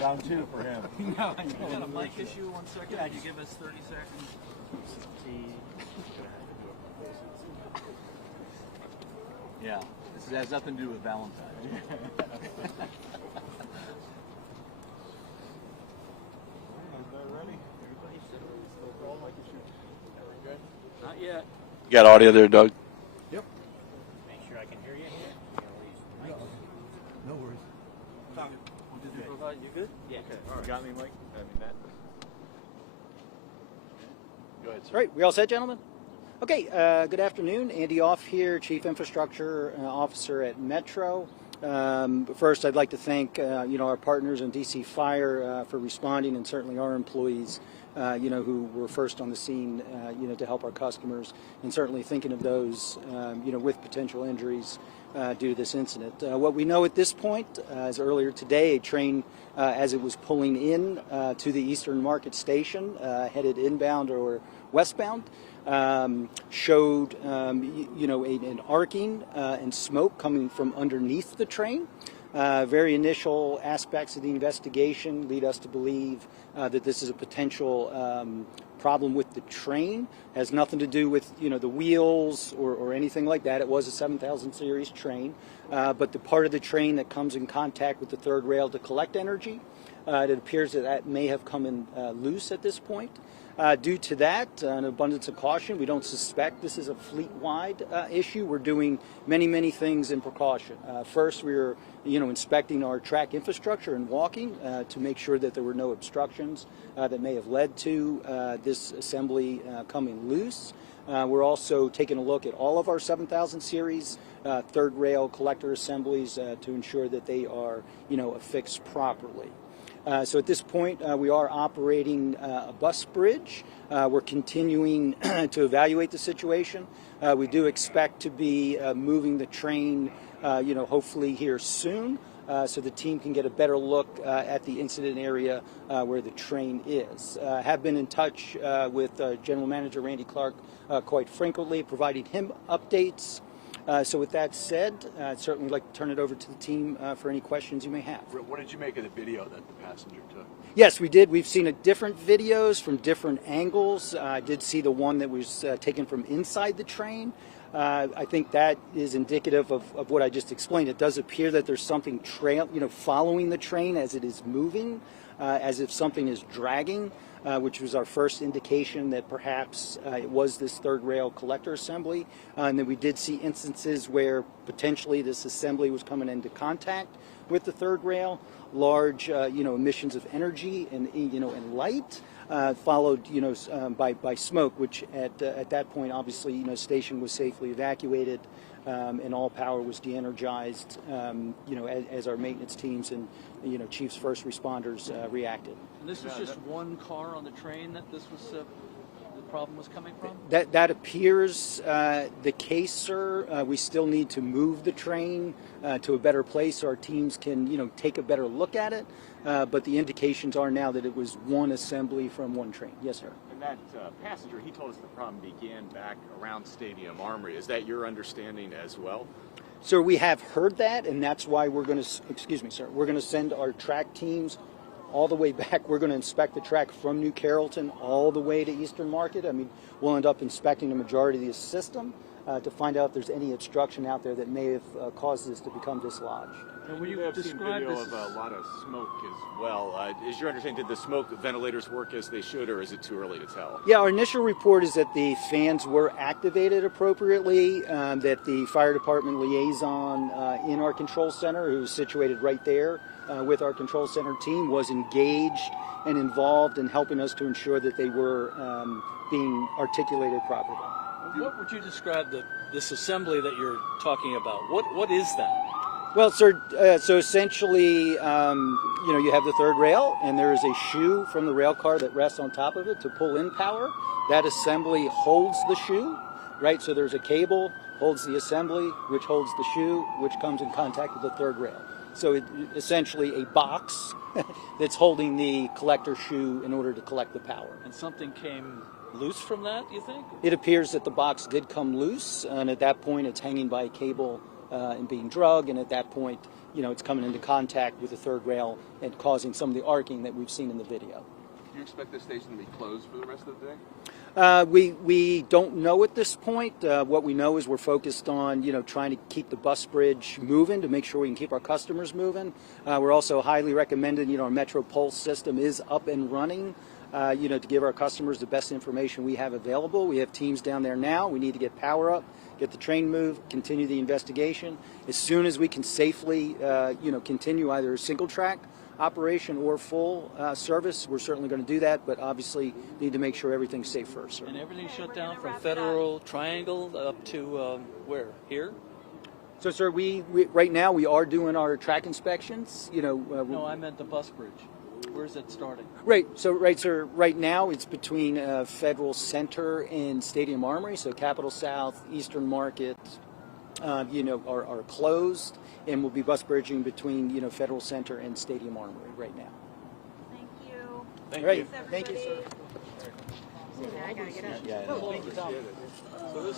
Round two for him. No, you got a mic issue. 1 second. Could you give us 30 seconds? Yeah, this has nothing to do with Valentine's. Ready? Not yet. You got audio there, Doug? Yep. Make sure I can hear you here. No worries. Tom, did you provide? You good? Yeah. Okay. All right. You got me, Mike? I mean that. Go ahead, sir. Right, we all set, gentlemen? Okay, good afternoon. Andy Off here, Chief Infrastructure Officer at Metro. First, I'd like to thank our partners in DC Fire for responding, and certainly our employees, who were first on the scene, to help our customers, and certainly thinking of those, with potential injuries due to this incident. What we know at this point is earlier today, a train, as it was pulling in to the Eastern Market Station, headed inbound or westbound, showed an arcing and smoke coming from underneath the train. Very initial aspects of the investigation lead us to believe that this is a potential problem with the train. Has nothing to do with the wheels or anything like that. It was a 7000 series train, but the part of the train that comes in contact with the third rail to collect energy, it appears that may have come in loose at this point. Due to that, an abundance of caution, we don't suspect this is a fleet-wide issue. We're doing many things in precaution. First, we're inspecting our track infrastructure and walking to make sure that there were no obstructions that may have led to this assembly coming loose. We're also taking a look at all of our 7000 series third rail collector assemblies to ensure that they are affixed properly. So at this point, we are operating a bus bridge. We're continuing to evaluate the situation. We do expect to be moving the train, hopefully here soon, so the team can get a better look at the incident area where the train is. Have been in touch with General Manager Randy Clark quite frequently, providing him updates. So with that said, I'd certainly like to turn it over to the team for any questions you may have. What did you make of the video that the passenger took? Yes, we did. We've seen different videos from different angles. I did see the one that was taken from inside the train. I think that is indicative of what I just explained. It does appear that there's something following the train as it is moving, as if something is dragging. Which was our first indication that perhaps it was this third rail collector assembly. And then we did see instances where potentially this assembly was coming into contact with the third rail. Large, emissions of energy and light, followed, by smoke, which at that point, obviously, station was safely evacuated. And all power was de-energized, as our maintenance teams and, chiefs, first responders reacted. And this was just one car on the train that this was the problem was coming from? That appears the case, sir. We still need to move the train to a better place so our teams can, take a better look at it. But the indications are now that it was one assembly from one train. Yes, sir. And that passenger, he told us the problem began back around Stadium Armory. Is that your understanding as well? Sir, we have heard that, and that's why we're going to, we're going to send our track teams all the way back. We're going to inspect the track from New Carrollton all the way to Eastern Market. I mean, we'll end up inspecting the majority of the system to find out if there's any obstruction out there that may have caused this to become dislodged. And when you have seen video of a lot of smoke as well, is your understanding, did the smoke ventilators work as they should, or is it too early to tell? Yeah, our initial report is that the fans were activated appropriately, that the fire department liaison in our control center, who's situated right there with our control center team, was engaged and involved in helping us to ensure that they were being articulated properly. What would you describe this assembly that you're talking about? What is that? Well, sir, so essentially, you have the third rail, and there is a shoe from the rail car that rests on top of it to pull in power. That assembly holds the shoe, right? So there's a cable, holds the assembly, which holds the shoe, which comes in contact with the third rail. So essentially a box that's holding the collector shoe in order to collect the power. And something came loose from that, you think? It appears that the box did come loose, and at that point it's hanging by a cable and being drug, and at that point, you know, it's coming into contact with the third rail and causing some of the arcing that we've seen in the video. Do you expect this station to be closed for the rest of the day? We don't know at this point. What we know is we're focused on, you know, trying to keep the bus bridge moving to make sure we can keep our customers moving. We're also highly recommending, you know, our Metro Pulse system is up and running, you know, to give our customers the best information we have available. We have teams down there now. We need to get power up, get the train moved, continue the investigation. As soon as we can safely, you know, continue either a single track operation or full service, we're certainly going to do that, but obviously need to make sure everything's safe first. Sir. And everything's shut down from Federal Triangle up to where? Here? So, sir, we right now we are doing our track inspections. You know. No, I meant the bus bridge. Where's it starting? Right. So, right, sir. Right now it's between Federal Center and Stadium Armory. So, Capital South, Eastern Market, you know, are closed, and we'll be bus bridging between, you know, Federal Center and Stadium Armory right now. Thank you. Thank Right. you. Thank you, sir. I gotta get up. Yeah. So this